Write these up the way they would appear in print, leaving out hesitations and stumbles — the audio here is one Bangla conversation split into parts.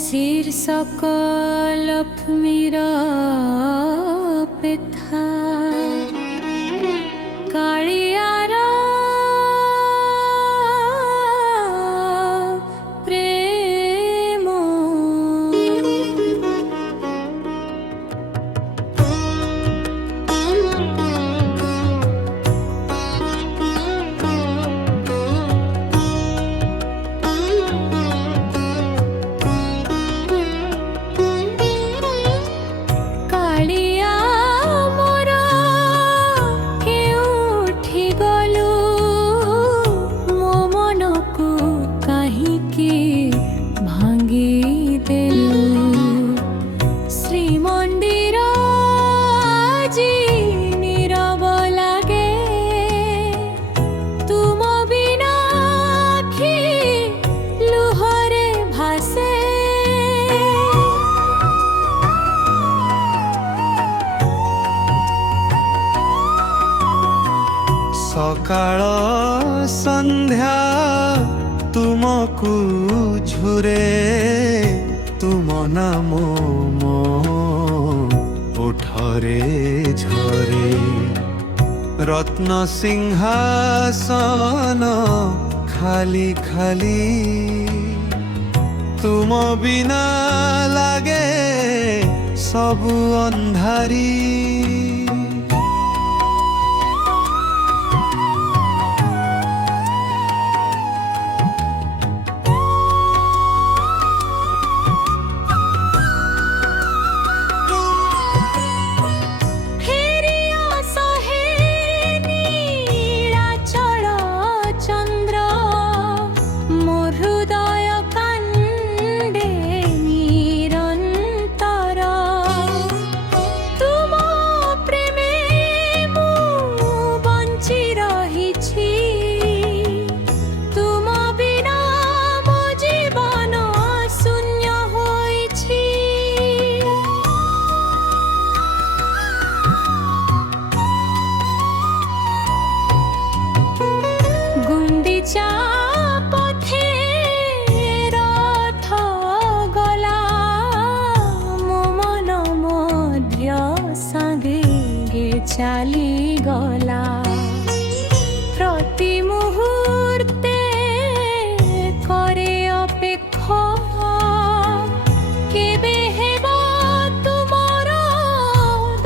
শীর্ষক লক্ষ্মীর পেথা কাଳିয়ার প্রেম কালিয়া মোর কেউঠি গলু মো মনকু কাহিকি ভাঙ্গি দেলু শ্রীমন্দির আজি নীরব লাগে তুম বিনা আখি লুহরে ভাসে সকাল সন্ধ্যা তুমকু ঝুরে তুম নাম মো ওঠরে ঝরে রত্ন সিংহাসন খালি খালি তুম বিনা লাগে সবু অন্ধারি চালি গলা প্রতি মুহূর্তে করে অপেক্ষা কেবে হেব তুমর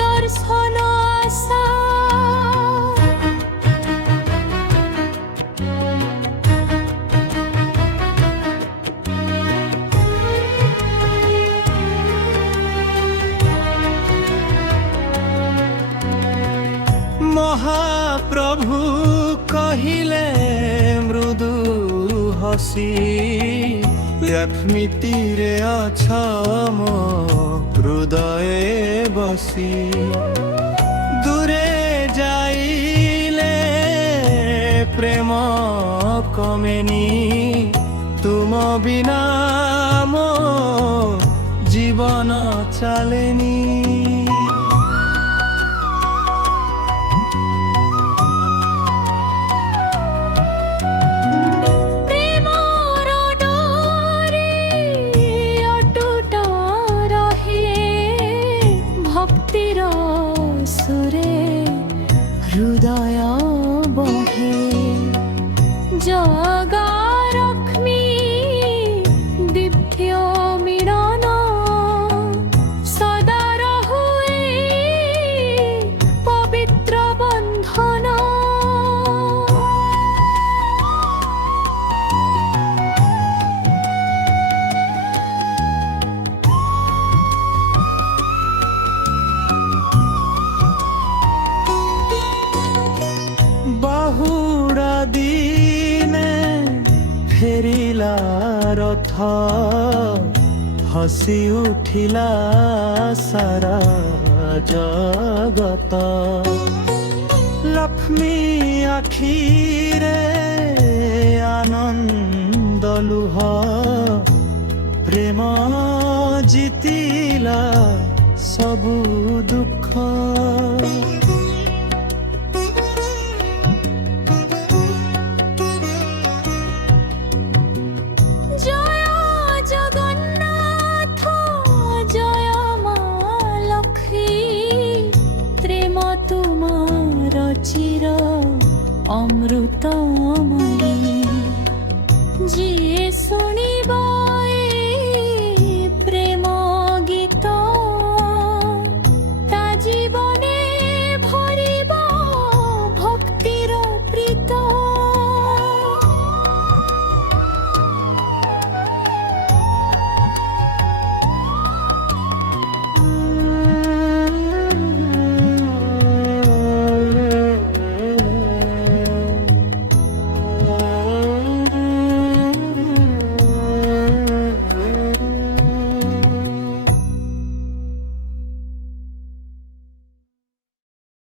দর্শন আশা মহাপ্রভু কহিলে মৃদু হসি লক্ষ্মীতিরে অছ মো হৃদয়ে বসি দূরে যাইলে প্রেম কমেনি তুম বিনা মো জীবন চালেনি ভক্তির সুরে হৃদয় বহে জগা লক্ষ্মী দিব্য মিলন সদা রহুয়ে পবিত্র বন্ধন বাহুড়া দিনে ফেরিলা রথ হসি উঠিলা সারা জগত লক্ষ্মী আখিরে আনন্দ লুহ প্রেম জিতিলা ସବୁ ଦୁଃଖ জয় জগন্নাথ জয় মা লক্ষ্মী প্রেম তোমার চির অমৃতময়ী